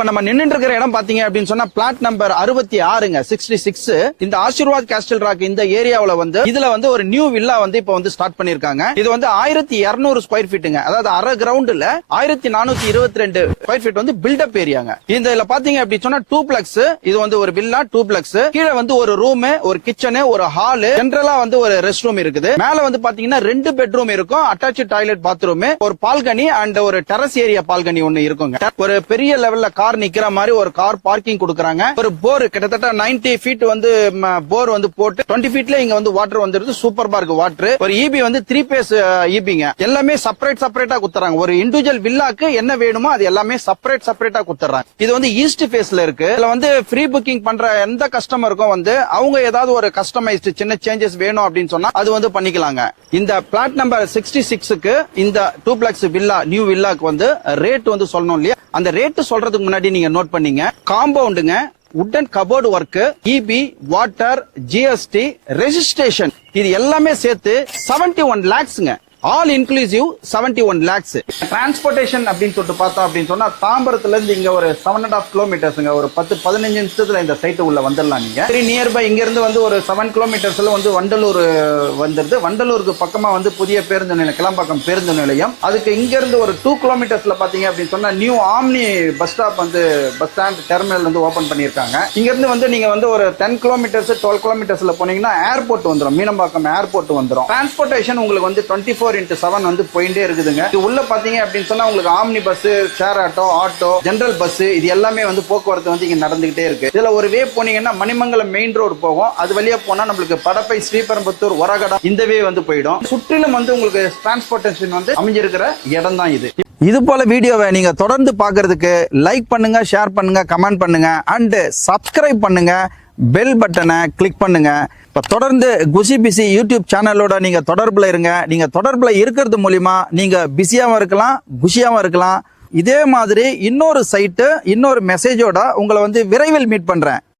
இப்ப நம்ம நின்னுட்டு இருக்கிற இடம் பாத்தீங்க அப்படின்னு சொன்னா பிளாட் நம்பர் 66ங்க 66. இந்த ஆசீர்வாத் கேஸ்டல் ராக் இந்த ஏரியாவுல வந்து இதுல வந்து ஒரு நியூ வில்லா வந்து இப்ப வந்து ஸ்டார்ட் பண்ணிருக்காங்க. இது வந்து 1200 ஸ்கொயர் ஃபீட்டுங்க. அதாவது அரை கிரவுண்ட்ல 1422 ஸ்கொயர் ஃபீட் வந்து பில்டப் ஏரியாங்க. இதுல பாத்தீங்க அப்படின்னு சொன்னா டூப்ளெக்ஸ். இது வந்து ஒரு வில்லா டூப்ளெக்ஸ். கீழே வந்து ஒரு ரூம், ஒரு கிச்சன், ஒரு ஹால், ஜெனரலா வந்து ஒரு ரெஸ்ட் ரூம் இருக்குது. மேல வந்து பாத்தீங்கன்னா 2 பெட்ரூம் இருக்கும், அட்டாச் டாய்லெட் பாத்ரூம், ஒரு பால்கனி அண்ட் ஒரு டெரஸ் ஏரியா பால்கனி ஒன்னு இருக்குங்க. ஒரு பெரிய லெவல்ல கார் நிக்கிற மாதிரி ஒரு கார் பார்க்கிங் கொடுக்கறாங்க. ஒரு போர் கிட்டத்தட்ட 90 ஃபீட் வந்து போர் வந்து போட்டு 20 ஃபீட்ல இங்க வந்து வாட்டர் வந்துருது. Super park water. ஒரு இபி வந்து 3 பேஸ் இபிங்க. எல்லாமே செப்பரேட்டா குத்துறாங்க. ஒரு இண்டிவிஜுவல் வில்லாக்கு என்ன வேணுமோ அது எல்லாமே செப்பரேட்டா குத்துறாங்க. இது வந்து ஈஸ்ட் ஃபேஸ்ல இருக்கு. இதுல வந்து ஃப்ரீ புக்கிங் பண்ற எந்த கஸ்டமருக்கும் வந்து அவங்க ஏதாவது ஒரு கஸ்டமைஸ்டு சின்ன சேஞ்சஸ் வேணும் அப்படின்னு சொன்னா அது வந்து பண்ணிக்கலாங்க. இந்த பிளாட் நம்பர் 66க்கு இந்த டூப்ளெக்ஸ் வில்லா நியூ வில்லாக்கு வந்து ரேட் வந்து சொல்லணும் இல்லையா? அந்த ரேட் சொல்றதுக்கு முன்னாடி நீங்க நோட் பண்ணீங்க. காம்பவுண்டுங்க, வுடன் cupboard work, EB, water, GST, registration இது எல்லாமே சேர்த்து 71 lakhsங்க. All inclusive 71 lakhs. டிரான்ஸ்போர்டேஷன் அப்படின்னு சொல்லிட்டு பார்த்தோம் அப்படின்னு சொன்னா தாம்பரத்துல இருந்து இங்க ஒரு 7.5 கிலோமீட்டர்ஸ்ங்க. ஒரு 10-15 நிமிஷத்துல இந்த சைட்டு உள்ள வந்துடலாம். நீங்க சரி நியர்பை இங்க இருந்து வந்து ஒரு 7 கிலோமீட்டர்ஸ்ல வந்து வண்டலூர் வந்துருது. வண்டலூருக்கு பக்கமா வந்து புதிய பேருந்து நிலையம், கிளம்பாக்கம் பேருந்து நிலையம். அதுக்கு இங்க இருந்து ஒரு 2 கிலோமீட்டர்ஸ்ல பாத்தீங்க அப்படின்னு சொன்னா நியூ ஆம்னி பஸ் ஸ்டாப் வந்து பஸ் ஸ்டாண்ட் டெர்மினல் வந்து ஓபன் பண்ணிருக்காங்க. இங்க இருந்து வந்து நீங்க வந்து ஒரு 10 கிலோமீட்டர்ஸ் 12 கிலோமீட்டர்ஸ்ல போனீங்கன்னா ஏர்போர்ட் வந்துடும், மீனம்பாக்கம் ஏர்போர்ட் வந்துடும். டிரான்ஸ்போர்டேஷன் உங்களுக்கு வந்து 24/7 வந்து போயிட்டே இருக்குதுங்க. இது உள்ள பாத்தீங்க அப்படின்னு சொன்னா உங்களுக்கு omni bus, share auto, general bus இது எல்லாமே வந்து போக்குவரத்து வந்து இங்க நடந்துகிட்டே இருக்கு. இதுல ஒரு வே போனீங்கன்னா மணிமங்கலம் மெயின் ரோடு போகும். அது வழியா போனா நம்மளுக்கு படப்பை, ஸ்ரீபெரும்புத்தூர், ஒரகடம் இந்த வே வந்து போயிடும். சுற்றிலும் வந்து உங்களுக்கு டிரான்ஸ்போர்டேஷன் வந்து அமைஞ்சிருக்கிற இடம் தான் இது. இது போல வீடியோவை நீங்க தொடர்ந்து பாக்குறதுக்கு லைக் பண்ணுங்க, ஷேர் பண்ணுங்க, கமெண்ட் பண்ணுங்க அண்ட் சப்ஸ்கிரைப் பண்ணுங்க. பெல் பட்டனை கிளிக் பண்ணுங்க. இப்ப தொடர்ந்து குஷி பிசி யூடியூப் சேனலோட நீங்க தொடர்புல இருங்க. நீங்க தொடர்புல இருக்கிறது மூலியமா நீங்க பிஸியாவும் இருக்கலாம், குஷியாவும் இருக்கலாம். இதே மாதிரி இன்னொரு சைட்டு, இன்னொரு மெசேஜோட உங்களை வந்து விரைவில் மீட் பண்றேன்.